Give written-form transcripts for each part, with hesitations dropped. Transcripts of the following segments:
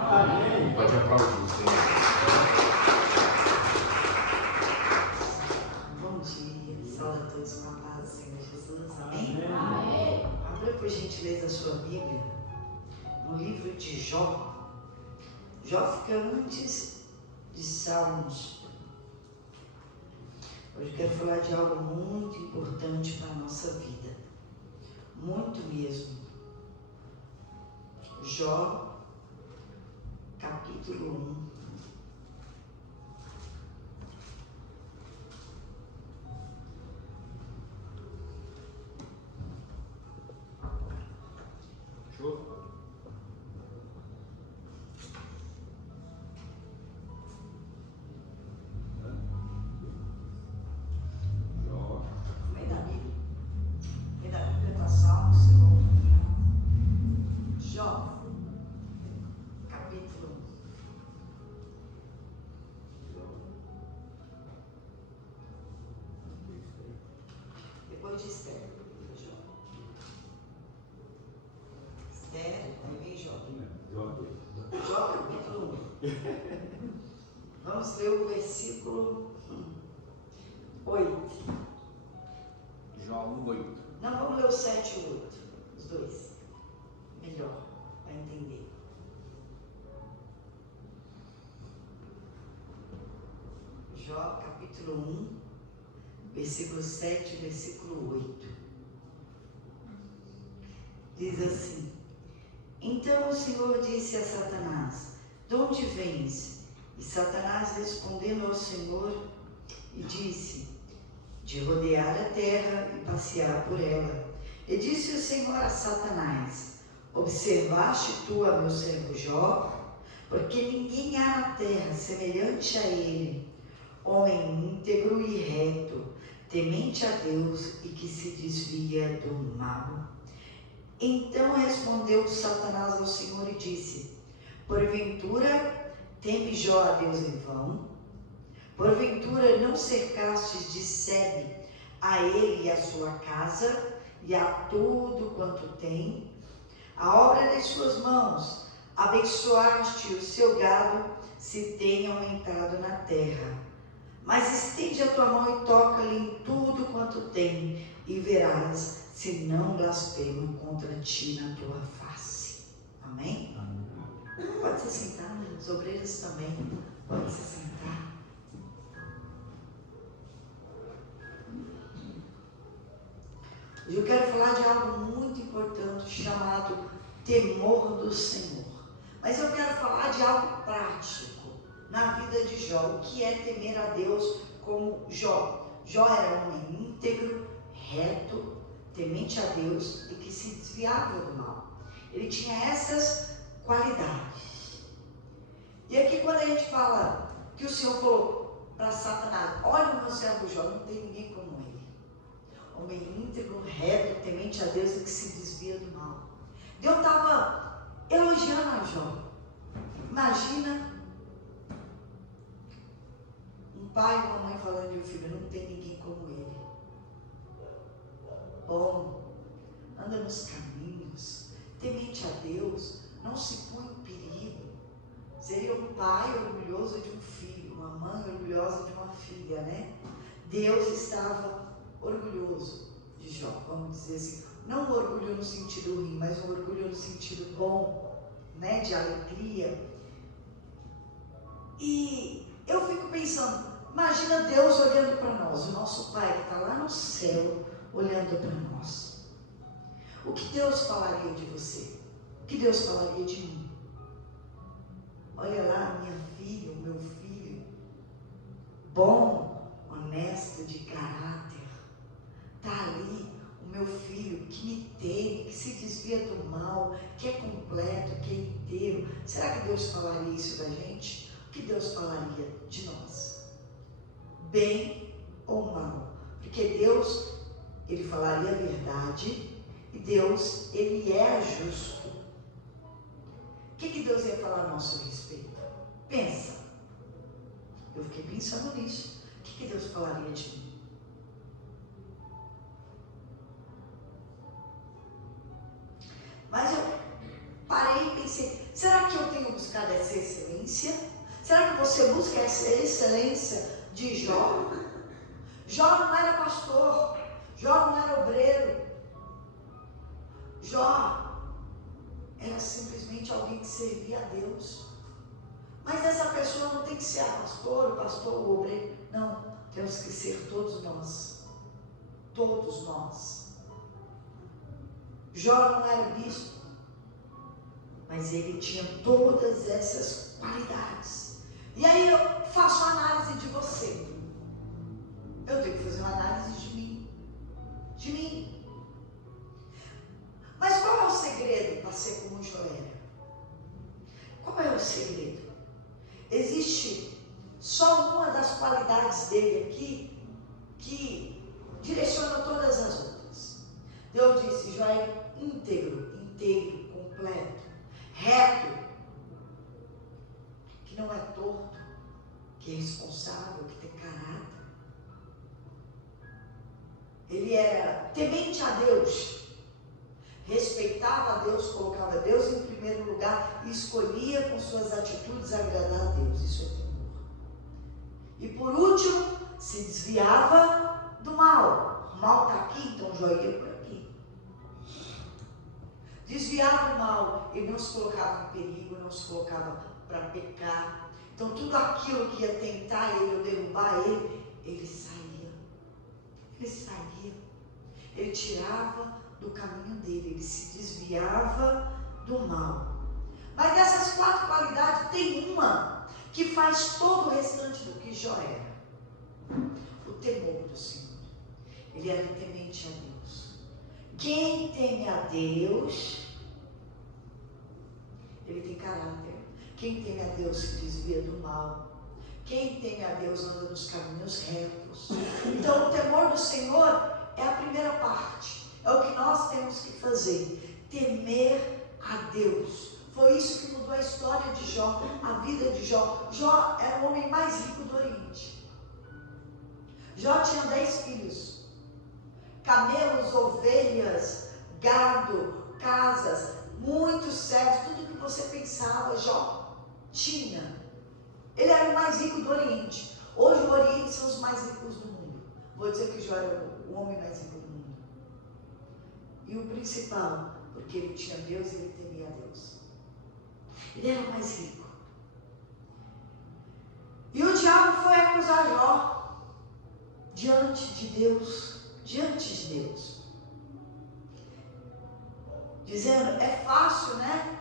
Amém. Pode aplaudir o Senhor. Bom dia, saúde a todos com a paz do Senhor Jesus. Amém? Amém. Abra por gentileza a sua Bíblia no livro de Jó. Jó fica antes de Salmos. Hoje eu quero falar de algo muito importante para a nossa vida. Muito mesmo. Jó, capítulo 1. Depois de Esther, Esther, aí vem Jó. Jó, capítulo 1. Vamos ler o versículo 8. Jó 1:8. Não, vamos ler o 7 e o 8. Os dois. Melhor, para entender. Jó, capítulo 1, versículo 7 e versículo 8. Diz assim: Então o Senhor disse a Satanás: De onde vens? E Satanás respondendo ao Senhor e disse: De rodear a terra e passear por ela. E disse o Senhor a Satanás: Observaste tu a meu servo Jó? Porque ninguém há na terra semelhante a ele, homem íntegro e reto, temente a Deus e que se desvia do mal. Então respondeu Satanás ao Senhor e disse: Porventura teme Jó a Deus em vão? Porventura não cercastes de sede a ele e a sua casa e a tudo quanto tem? A obra de suas mãos, abençoaste o seu gado se tem aumentado na terra. Mas estende a tua mão e toca-lhe em tudo quanto tem, e verás se não blasfemo contra ti na tua face. Amém? Amém. Pode se sentar, né? Os obreiros também. Pode se sentar. Hoje eu quero falar de algo muito importante chamado temor do Senhor. Mas eu quero falar de algo prático na vida de Jó. O que é temer a Deus como Jó? Jó era um homem íntegro, reto, temente a Deus e que se desviava do mal. Ele tinha essas qualidades. E aqui quando a gente fala que o Senhor falou para Satanás: olha o meu servo Jó, não tem ninguém como ele. Homem íntegro, reto, temente a Deus e que se desvia do mal. Deus estava elogiando a Jó. Imagina um pai e uma mãe falando de um filho: não tem ninguém como ele. Bom, anda nos caminhos, temente a Deus, não se põe em perigo. Seria um pai orgulhoso de um filho, uma mãe orgulhosa de uma filha, né? Deus estava orgulhoso de Jó, vamos dizer assim. Não um orgulho no sentido ruim, mas um orgulho no sentido bom, né? De alegria. E eu fico pensando, imagina Deus olhando para nós, o nosso Pai que está lá no céu, olhando para nós. O que Deus falaria de você? O que Deus falaria de mim? Olha lá, minha filha, o meu filho, bom, honesto, de caráter. Está ali o meu filho que me teme, que se desvia do mal, que é completo, que é inteiro. Será que Deus falaria isso da gente? O que Deus falaria de nós? Bem ou mal? Porque Deus, Ele falaria a verdade, e Deus, Ele é justo. O que Deus ia falar a nosso respeito? Pensa. Eu fiquei pensando nisso. O que Deus falaria de mim? Mas eu parei e pensei, será que eu tenho buscado excelência? Será que você busca essa excelência de Jó? Jó não era pastor, Jó não era obreiro, Jó era simplesmente alguém que servia a Deus. Mas essa pessoa não tem que ser a pastor, o pastor, o obreiro. Não, temos que ser todos nós. Todos nós. Jó não era bispo, mas ele tinha todas essas qualidades. E aí eu faço uma análise de você. Eu tenho que fazer uma análise de mim. De mim. Mas qual é o segredo para ser como Jó era? Qual é o segredo? Existe só uma das qualidades dele aqui que direciona todas as outras. Deus disse: Jó é íntegro, completo, reto, que não é torto, que é responsável, que tem caráter. Ele era temente a Deus, respeitava a Deus, colocava Deus em primeiro lugar e escolhia com suas atitudes agradar a Deus. Isso é temor. E por último, se desviava do mal. O mal está aqui, então Jó ia por aqui. Desviava do mal, ele não se colocava em perigo, não se colocava para pecar. Então tudo aquilo que ia tentar ele ou derrubar ele, ele saía. Ele saía. Ele tirava do caminho dele, ele se desviava do mal. Mas dessas 4 qualidades tem uma que faz todo o restante do que Jó era: o temor do Senhor. Ele era temente a Deus. Quem teme a Deus, ele tem caráter. Quem teme a Deus se desvia do mal. Quem teme a Deus anda nos caminhos retos. Então o temor do Senhor é a primeira parte. É o que nós temos que fazer. Temer a Deus. Foi isso que mudou a história de Jó, a vida de Jó. Jó era o homem mais rico do Oriente. Jó tinha 10 filhos. Camelos, ovelhas, gado, casas, muitos servos, tudo que você pensava, Jó tinha. Ele era o mais rico do Oriente. Hoje o Oriente são os mais ricos do mundo. Vou dizer que Jó era o homem mais rico do mundo. E o principal, porque ele tinha Deus e ele temia a Deus. Ele era o mais rico. E o diabo foi acusar Jó diante de Deus. Diante de Deus. Dizendo: é fácil, né?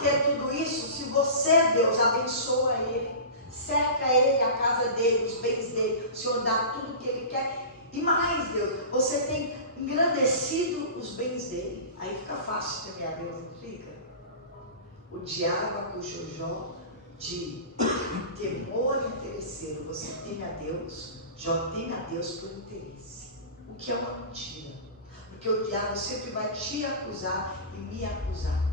Ter tudo isso se você, Deus, abençoa ele, cerca ele, a casa dele, os bens dele, o Senhor dá tudo o que ele quer. E mais, Deus, você tem engrandecido os bens dele. Aí fica fácil temer a Deus, não fica? O diabo acusou Jó de temor interesseiro. Você teme a Deus, Jó teme a Deus por interesse, o que é uma mentira, porque o diabo sempre vai te acusar e me acusar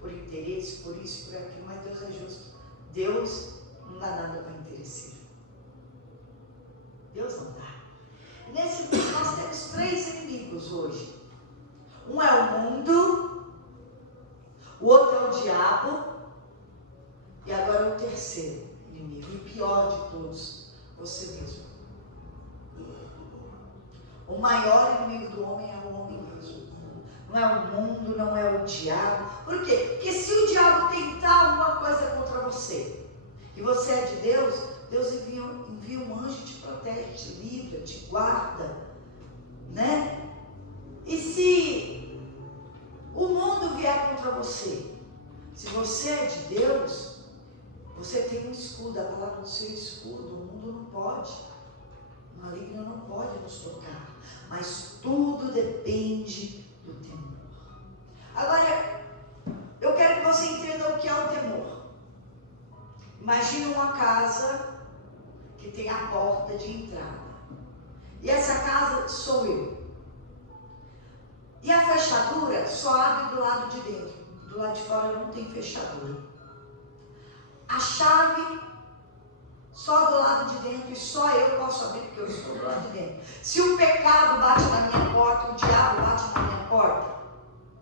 por interesse, por isso, por aquilo. Mas Deus é justo. Deus não dá nada para interesseiro. Deus não dá. Nesse mundo nós temos 3 inimigos hoje. Um é o mundo, o outro é o diabo, e agora o terceiro inimigo, e o pior de todos, você mesmo. O maior inimigo do homem é o homem mesmo. Não é o mundo, não é o diabo. Por quê? Porque se o diabo tentar alguma coisa contra você, e você é de Deus, Deus envia um anjo, te protege, te livra, te guarda, né? E se o mundo vier contra você, se você é de Deus, você tem um escudo, a palavra do seu escudo. O mundo não pode, o maligno não pode nos tocar, mas tudo depende do temor. Agora, eu quero que você entenda o que é o temor. Imagina uma casa que tem a porta de entrada. E essa casa sou eu. E a fechadura só abre do lado de dentro. Do lado de fora não tem fechadura. A chave só do lado de dentro, e só eu posso abrir porque eu estou do lado de dentro. Se o pecado bate na minha porta, o diabo bate na minha porta,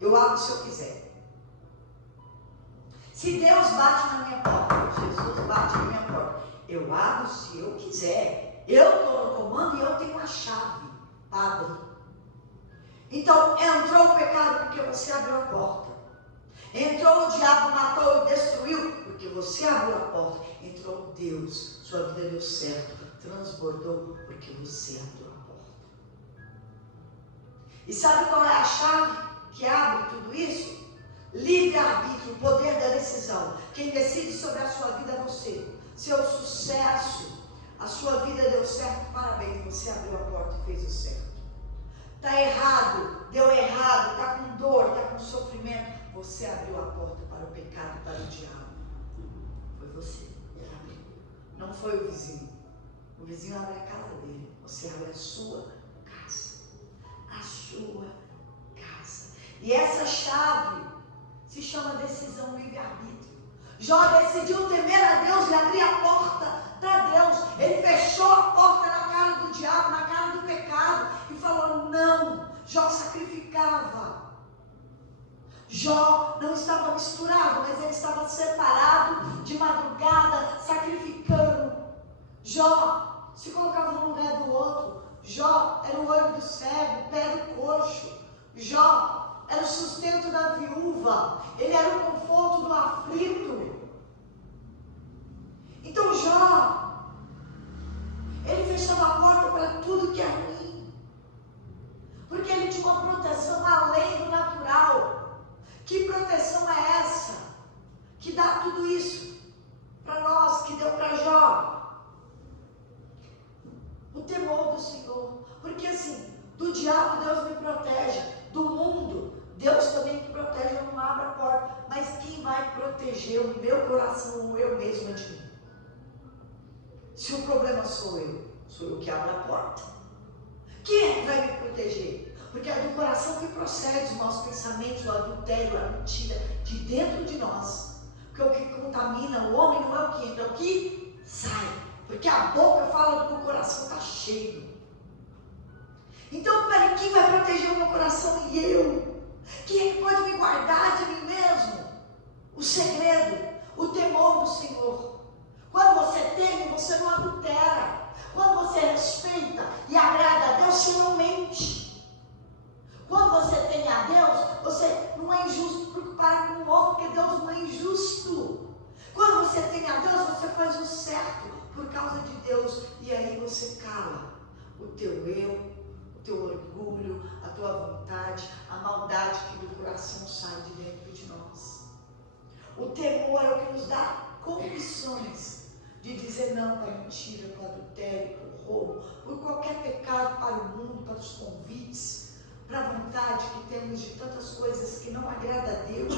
eu abro se eu quiser. Se Se Deus bate na minha porta, Jesus bate na minha porta, eu abro se eu quiser. Eu estou no comando e eu tenho a chave para abrir. Então, entrou o pecado porque você abriu a porta. Entrou o diabo, matou e destruiu porque você abriu a porta. Entrou Deus, sua vida deu certo, transbordou porque você abriu a porta. E sabe qual é a chave que abre tudo isso? Livre-arbítrio, o poder da decisão. Quem decide sobre a sua vida é você. Seu sucesso, a sua vida deu certo, parabéns, você abriu a porta e fez o certo. Está errado, deu errado, está com dor, está com sofrimento, você abriu a porta para o pecado, para o diabo. Foi você que abriu, não foi o vizinho. O vizinho abre a casa dele, você abre a sua casa. A sua casa. E essa chave se chama decisão, livre-arbítrio. Jó decidiu temer a Deus e abrir a porta para Deus. Ele fechou a porta na cara do diabo, na cara do pecado e falou não. Jó sacrificava. Jó não estava misturado, mas ele estava separado de madrugada, sacrificando. Jó se colocava no lugar do outro. Jó era o olho do cego, o pé do coxo. Jó era o sustento da viúva. Ele era o conforto do aflito. Então Jó, ele fechava a porta para tudo que é ruim. Porque ele tinha uma proteção além do natural. Que proteção é essa? Que dá tudo isso para nós, que deu para Jó? O temor do Senhor. Porque assim, do diabo Deus me protege. Do mundo, Deus também me protege, eu não abro a porta. Mas quem vai proteger o meu coração, eu mesma de mim? Se o problema sou eu que abro a porta. Quem é que vai me proteger? Porque é do coração que procede os nossos pensamentos, o adultério, a mentira, de dentro de nós. Porque o que contamina o homem não é o que entra, é o que sai. Porque a boca fala do que o coração está cheio. Então, peraí, quem vai proteger o meu coração e eu? Quem é que pode me guardar de mim mesmo? O segredo, o temor do Senhor. Quando você teme, você não adultera. Quando você respeita e agrada a Deus, você não mente. Quando você teme a Deus, você não é injusto preocupar com o outro, porque Deus não é injusto. Quando você teme a Deus, você faz o certo por causa de Deus. E aí você cala o teu eu, o teu orgulho, a tua vontade, a maldade que do coração sai de dentro de nós. O temor é o que nos dá condições de dizer não para a mentira, para o adultério, para o roubo, por qualquer pecado, para o mundo, para os convites, para a vontade que temos de tantas coisas que não agrada a Deus.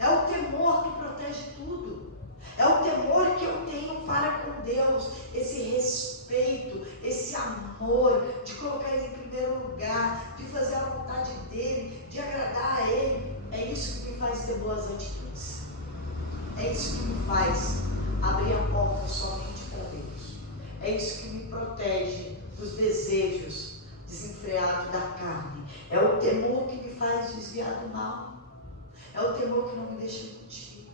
É o temor que protege tudo. É o temor que eu tenho para com Deus, esse respeito, esse amor, de colocar Ele em primeiro lugar, de fazer a vontade dEle, de agradar a Ele. É isso que me faz ter boas atitudes. É isso que me faz abrir a porta somente para Deus. É isso que me protege dos desejos desenfreados da carne. É o temor que me faz desviar do mal. É o temor que não me deixa mentir.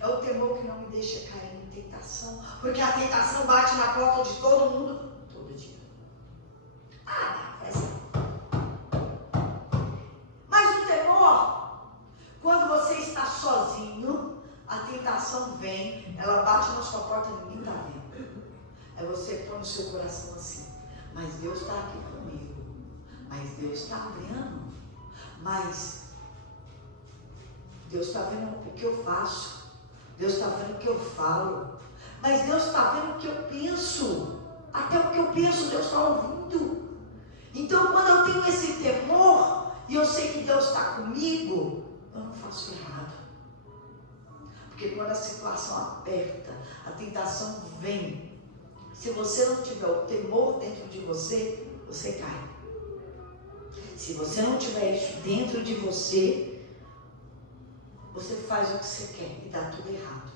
É o temor que não me deixa cair em tentação. Porque a tentação bate na porta de todo mundo todo dia. Faz assim. Mas o temor, quando você está sozinho, a tentação vem, ela bate na sua porta e ninguém está vendo. Aí você põe no seu coração assim, mas Deus está aqui comigo, mas Deus está vendo, mas Deus está vendo o que eu faço, Deus está vendo o que eu falo, mas Deus está vendo o que eu penso, até o que eu penso Deus está ouvindo. Então quando eu tenho esse temor, e eu sei que Deus está comigo, eu não faço errado. Porque quando a situação aperta, a tentação vem. Se você não tiver o temor dentro de você, você cai. Se você não tiver isso dentro de você, você faz o que você quer e dá tudo errado.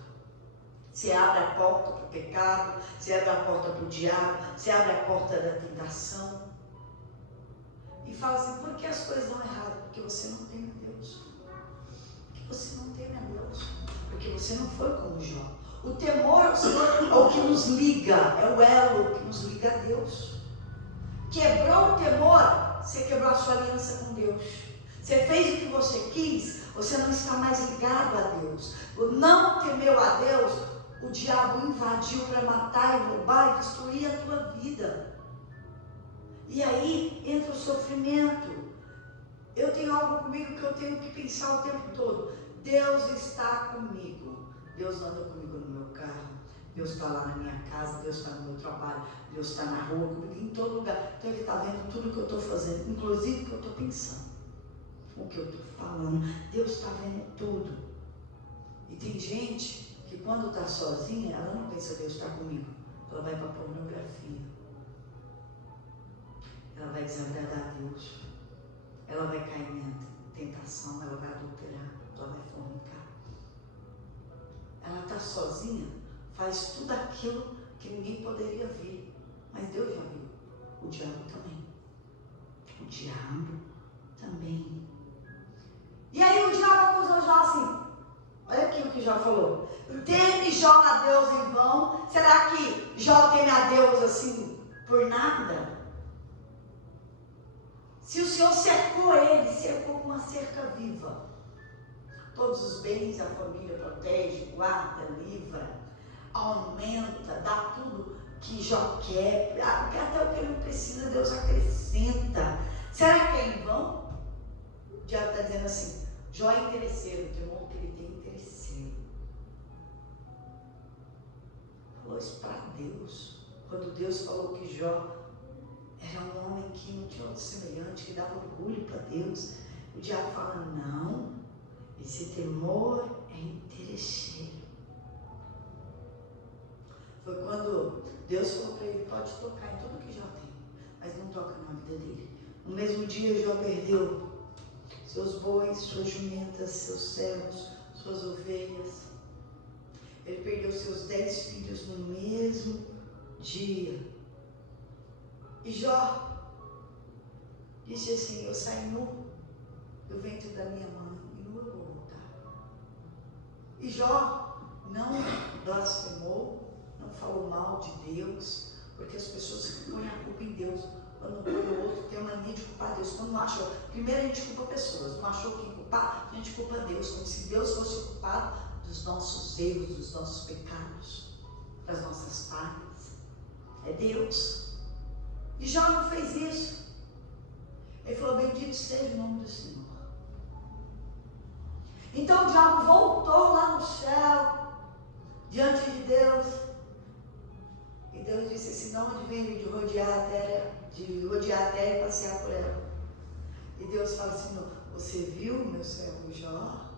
Você abre a porta para o pecado, você abre a porta para o diabo, você abre a porta da tentação. E fala assim, por que as coisas dão errado? Porque você não teme a Deus. Porque você não teme a Deus. você não foi como Jó. O temor ao Senhor é o que nos liga, é o elo que nos liga a Deus. Quebrou o temor, você quebrou a sua aliança com Deus. Você fez o que você quis, você não está mais ligado a Deus. O não temeu a Deus, o diabo invadiu para matar e roubar e destruir a tua vida. E aí entra o sofrimento. Eu tenho algo comigo que eu tenho que pensar o tempo todo. Deus está comigo. Deus anda comigo no meu carro. Deus está lá na minha casa. Deus está no meu trabalho. Deus está na rua comigo, em todo lugar. Então Ele está vendo tudo que eu estou fazendo, inclusive o que eu estou pensando, o que eu estou falando. Deus está vendo tudo. E tem gente que quando está sozinha, ela não pensa Deus está comigo. Ela vai para a pornografia. Ela vai desagradar a Deus. Ela vai cair em tentação, ela vai adulterar, ela vai fornicar. Ela está sozinha, faz tudo aquilo que ninguém poderia ver. Mas Deus já viu. O diabo também. O diabo também. E aí o diabo acusou Jó assim. Olha aqui o que Jó falou. Teme Jó a Deus em vão? Será que Jó teme a Deus assim por nada? Se o Senhor cercou ele, cercou com uma cerca viva. Todos os bens, a família protege, guarda, livra, aumenta, dá tudo que Jó quer. Até o que ele não precisa, Deus acrescenta. Será que é em vão? O diabo está dizendo assim, Jó é interesseiro, o temor que ele tem é interesseiro. Falou isso para Deus. Quando Deus falou que Jó era um homem que não tinha outro semelhante, que dava orgulho para Deus. O diabo fala, não, esse temor é interesseiro. Foi quando Deus falou para ele, pode tocar em tudo que Jó tem, mas não toca na vida dele. No mesmo dia Jó perdeu seus bois, suas jumentas, seus servos, suas ovelhas. Ele perdeu seus 10 filhos no mesmo dia. E Jó disse assim, eu saí nu do ventre da minha mãe e nu eu vou voltar. E Jó não blasfemou, não falou mal de Deus, porque as pessoas põem a culpa em Deus. Quando põe o outro, tem a mania de culpar Deus. Quando não achou, primeiro a gente culpa pessoas, não achou quem culpar, a gente culpa Deus, como se Deus fosse o culpado dos nossos erros, dos nossos pecados, das nossas falhas. É Deus. E Jó não fez isso. Ele falou, bendito seja o nome do Senhor. Então o diabo voltou lá no céu, diante de Deus. E Deus disse assim, não onde vem de rodear a terra e passear por ela. E Deus fala assim, você viu meu servo Jó?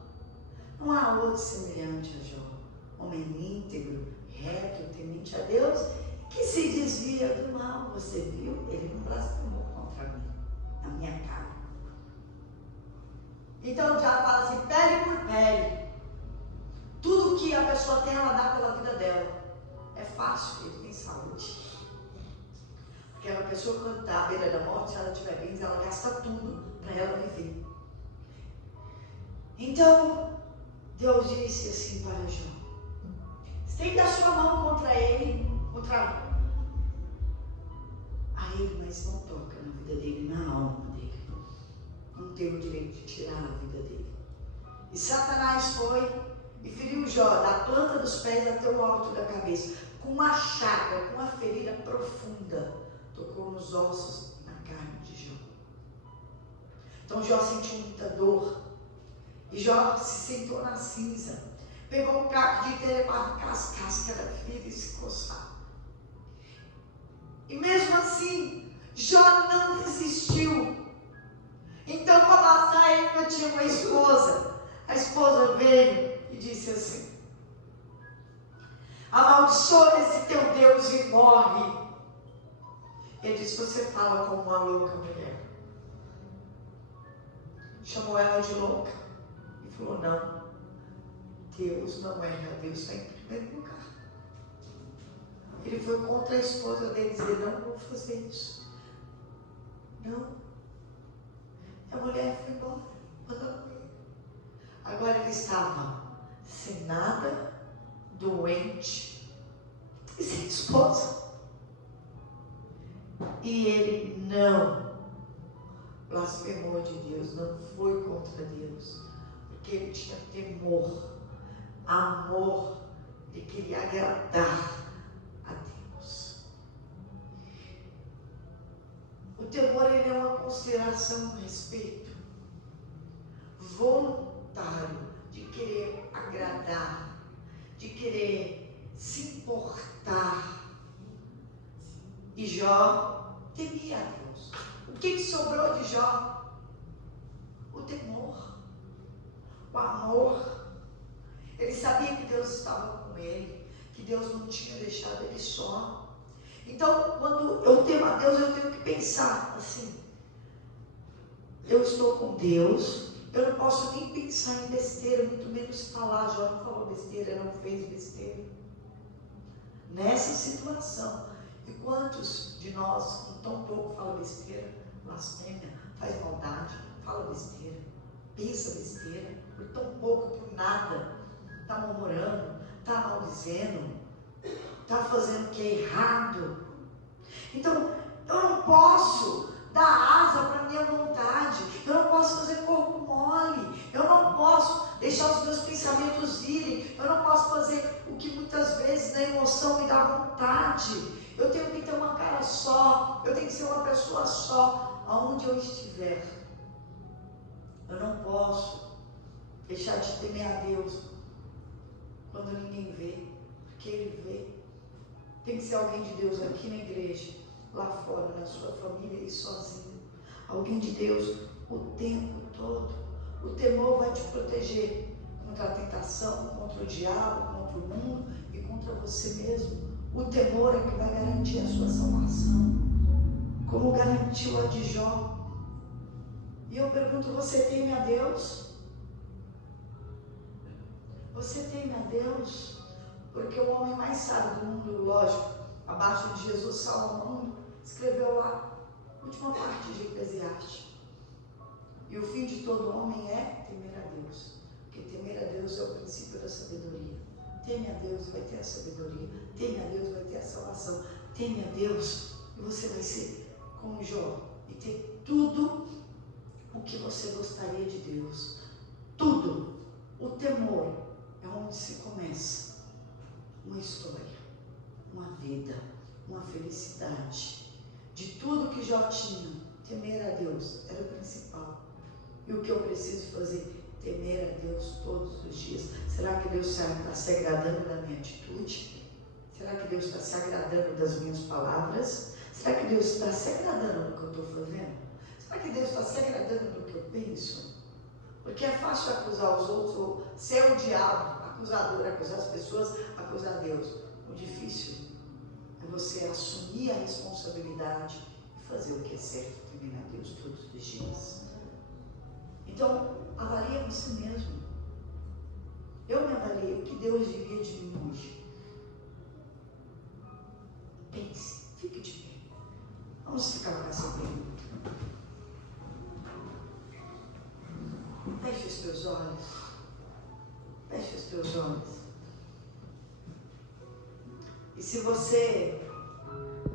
Não há outro semelhante a Jó. Homem íntegro, reto, temente a Deus, que se desvia do mal. Você viu? Ele não blasfemou contra mim, na minha cara. Então o diabo fala assim, pele por pele. Tudo que a pessoa tem, ela dá pela vida dela. É fácil, ele tem saúde. Aquela pessoa quando está à beira da morte, se ela tiver bens, ela gasta tudo para ela viver. Então, Deus disse assim para Jó, estende a sua mão contra ele, a ele, mas não toca na vida dele, na alma dele. Não tem o direito de tirar a vida dele. E Satanás foi e feriu Jó da planta dos pés até o alto da cabeça, com uma chaga, com uma ferida profunda, tocou nos ossos e na carne de Jó. Então Jó sentiu muita dor, e Jó se sentou na cinza, pegou um caco de telha para arrancar as cascas da ferida e se coçar. E mesmo assim, Jó não desistiu. Então, para matar ele, eu tinha uma esposa. A esposa veio e disse assim, amaldiçoa esse teu Deus e morre. Ele disse, você fala como uma louca mulher. Chamou ela de louca e falou, não, Deus não erra, Deus está em primeiro lugar. Ele foi contra a esposa dele, dizer, não vou fazer isso. Não. E a mulher foi embora, mandou ele. Agora ele estava sem nada, doente e sem esposa. E ele não blasfemou de Deus, não foi contra Deus, porque ele tinha temor, amor, ele queria agradar a Deus. O temor, ele é uma consideração, um respeito voluntário de querer agradar, de querer se importar. E Jó temia a Deus. O que sobrou de Jó? O temor, o amor. Ele sabia que Deus estava com ele, que Deus não tinha deixado ele só. Então, quando eu temo a Deus, eu tenho que pensar assim: eu estou com Deus, eu não posso nem pensar em besteira, muito menos falar. Jó não falou besteira, não fez besteira. Nessa situação, e quantos de nós, com tão pouco, fala besteira, blasfêmia, faz maldade, fala besteira, pensa besteira, por tão pouco, por nada, está murmurando, está maldizendo, está fazendo o que é errado. Então, eu não posso dar asa para a minha vontade, eu não posso fazer corpo mole, eu não posso deixar os meus pensamentos irem, eu não posso fazer o que muitas vezes na emoção me dá vontade. Eu tenho que ter uma cara só, eu tenho que ser uma pessoa só, aonde eu estiver. Eu não posso deixar de temer a Deus quando ninguém vê, porque Ele vê. Tem que ser alguém de Deus aqui na igreja, lá fora, na sua família e sozinho. Alguém de Deus o tempo todo. O temor vai te proteger contra a tentação, contra o diabo, contra o mundo e contra você mesmo. O temor é que vai garantir a sua salvação, como garantiu a de Jó. E eu pergunto: você teme a Deus? Você teme a Deus? Porque o homem mais sábio do mundo, lógico, abaixo de Jesus, Salomão, escreveu lá a última parte de Eclesiastes. E o fim de todo homem é temer a Deus, porque temer a Deus é o princípio da sabedoria. Teme a Deus, vai ter a sabedoria. Teme a Deus, vai ter a salvação. Teme a Deus e você vai ser como Jó e ter tudo o que você gostaria de Deus. Tudo. O temor é onde se começa uma história, uma vida, uma felicidade. De tudo que Jó tinha, temer a Deus era o principal. E o que eu preciso fazer? Temer a Deus todos os dias. Será que Deus está se agradando da minha atitude? Será que Deus está se agradando das minhas palavras? Será que Deus está se agradando do que eu estou fazendo? Será que Deus está se agradando do que eu penso? Porque é fácil acusar os outros, ou ser o diabo, acusador, acusar as pessoas, acusar Deus. O difícil é você assumir a responsabilidade e fazer o que é certo, temer a Deus todos os dias. Então, avalie você mesmo. Eu me avaliei o que Deus diria de mim hoje. Pense, fique de pé. Vamos ficar com essa pergunta. Feche os teus olhos. Feche os teus olhos. E se você